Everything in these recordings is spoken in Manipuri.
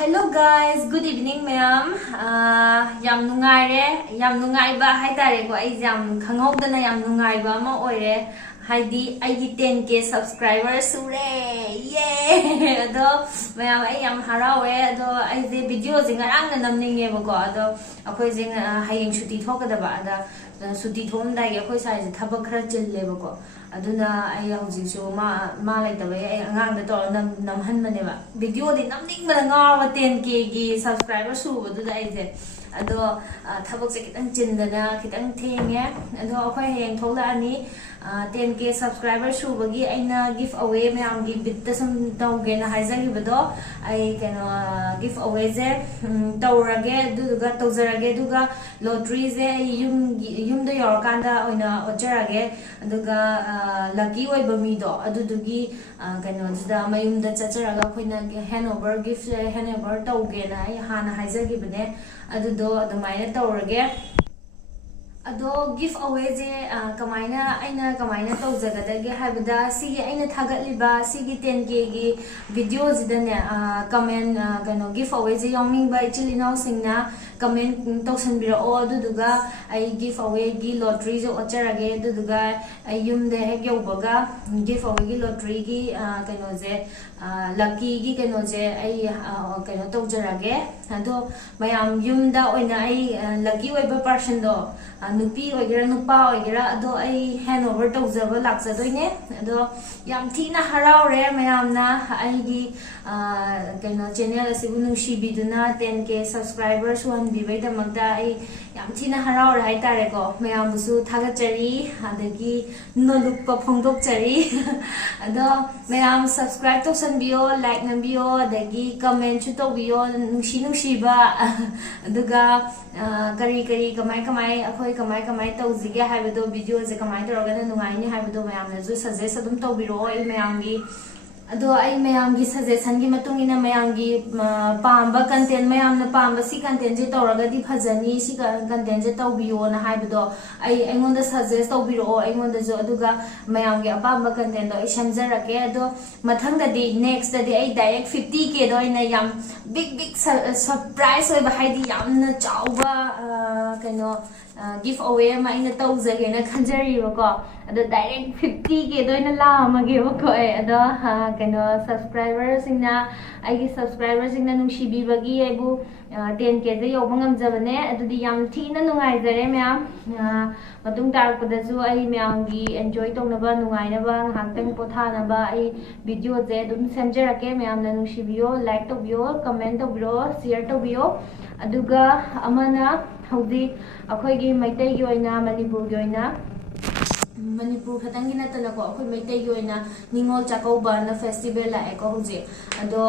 Hello guys, good evening ma'am. Yam nungaire, yam nungaiba haitare ko ai yam khanghaudana yam nungaiba ama oire. Haidi aigi 10k subscribers sure. Yay! Ado ma'am ai yam harawe ado ai de video jing arang na namninge ba ko ado akoi jing hayeng shuti thokadaba ada suti thom dai akoi sai je thabak khara chille ba ko aduna ai hojik so ma lai tabe ai angang da to namhan bane ba video di namning ba ngawa 10k gi subscriber su du da ai je ado thabak se kitang chindana kitang thenge ado akoi heng thola ani 10k subscriber su bagi aina give away mayam gi bit ta sam tawge na haizagi bado ai kano give away je tawrage duga tawzarage duga lottery je yum da yor kanda oina ojarage duga lucky oi bami do adudugi kano da mayum da chacharaga khoina handover gift handover tawge na ai hana haizagi bane adudo adumaina tawrage ado give away je kamaina aina kamaina tawjagadage haibada sigi aina thagatliba sigi 10k gi video jidane comment kano give away je yongning ba ichilino singna comment tawsanbira o aduduga ai give away gi lottery jo ocharage aduduga ai yumde hek yobaga give away gi lottery gi kano je lucky gi kano je ai kano tawjarage ado mayam yumda oina ai lucky oiba person do nupi oigera nupa oigera ado ai handover tawjaba lakjadoine ado yam thina haraure mayamna aigi kano channel asibu nungsibiduna 10k subscribers one bibai damakta ai yam thina haraure haitare ko mayam busu thagachari adagi nolukpa phongdokchari ado mayam subscribe tawsanbiyo like nambiyo adagi comment chu tawbiyo nungsiba aduga kari kamai akhoi kamai tawjige haibado video je kamai torogana nungaini haibado mayamna ju suggest adum tawbiro ai mayamgi ado ai mayamgi suggestion gi matungina mayamgi pamba content mayamna pamba si content je toragadi phajani si content je tawbiyo na haibado ai aingonda suggest tawbiro aingonda jo aduga mayamgi apamba content do ishamjarake ado mathangda di next di ai direct 50k do ina yam big surprise oi ba haidi yamna chauba kano give away ma ina tawjage na khanjari ko ado direct 50k do ina la mage ko ado kano subscriber singna aigi subscriber singna nungsibi bagi aibu 10k je yoba ngamjabane adudi yam thina nungai jare myam matung tarpada ju ai myam gi enjoy tongnaba nungai naba nghaktang pothana ba ai video je dum semjarake myam na nungsibiyo like tobiyo comment tobiro share tobiyo aduga amana hodi akhoi gi maitai gi oina manipur gi oina Manipur khatangi natana ko akhoi maitai gi oina ningol chakauba na festival la eko hoje ado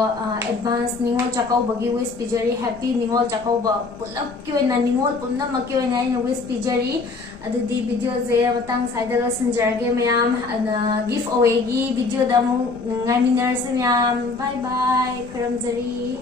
advance ningol chakauba gi wish pijari happy ningol chakauba pulap ki oina ningol pumna ma ki oina ina wish pijari adudi video je batang saida ga sanjarge mayam give away gi video da mu ngaminar se mayam bye bye karamjari